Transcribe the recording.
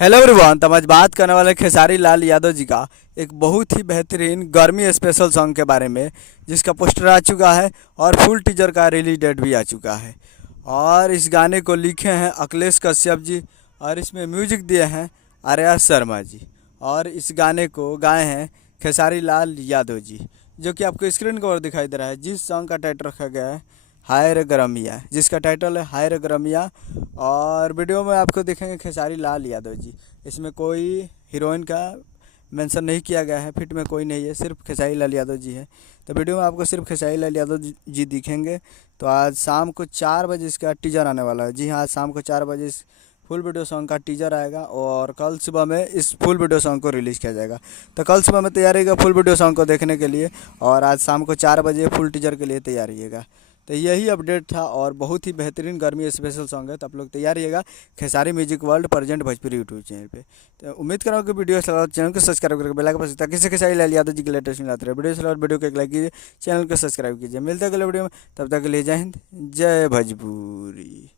Hello everyone. तो आज बात करने वाले खेसारी लाल यादव जी का एक बहुत ही बेहतरीन गर्मी स्पेशल सॉन्ग के बारे में, जिसका पोस्टर आ चुका है और फुल टीजर का रिलीज डेट भी आ चुका है। और इस गाने को लिखे हैं अखिलेश कश्यप जी और इसमें म्यूजिक दिए हैं आर्या शर्मा जी। और इस गाने को गाए हैं खेसारी लाल यादव जी, जो कि आपको स्क्रीन के ऊपर दिखाई दे रहा है। जिस सॉन्ग का टाइटल रखा गया है हाय रे गरमिया, जिसका टाइटल है हाय रे गरमिया। और वीडियो में आपको देखेंगे खेसारी लाल यादव जी। इसमें कोई हीरोइन का मेंशन नहीं किया गया है, फिट में कोई नहीं है, सिर्फ खेसारी लाल यादव जी है। तो वीडियो में आपको सिर्फ खेसारी लाल यादव जी दिखेंगे। तो आज शाम को 4 बजे इसका टीजर आने वाला है। जी हाँ, आज शाम को 4 बजे इस फुल वीडियो सॉन्ग का टीजर आएगा और कल सुबह में इस फुल वीडियो सॉन्ग को रिलीज़ किया जाएगा। तो कल सुबह में तैयार रहिएगा फुल वीडियो सॉन्ग को देखने के लिए, और आज शाम को 4 बजे फुल टीजर के लिए तैयार रहिएगा। तो यही अपडेट था और बहुत ही बेहतरीन गर्मी स्पेशल सॉन्ग है। तो आप लोग तैयार रहिएगा Khesari music world present Bhojpuri YouTube channel पे। तो उम्मीद कर रहा हूँ कि वीडियो अच्छा लगा, चैनल को सब्सक्राइब करके बेल आइकन पर ताकि से खेसारी लाल यादव जी के लेटेस्ट मिलाते रहे। वीडियो अच्छा लगा वीडियो को एक लाइक कीजिए, चैनल को सब्सक्राइब कीजिए। मिलते हैं अगले वीडियो में, तब तक के लिए जय हिंद जय भोजपुरी।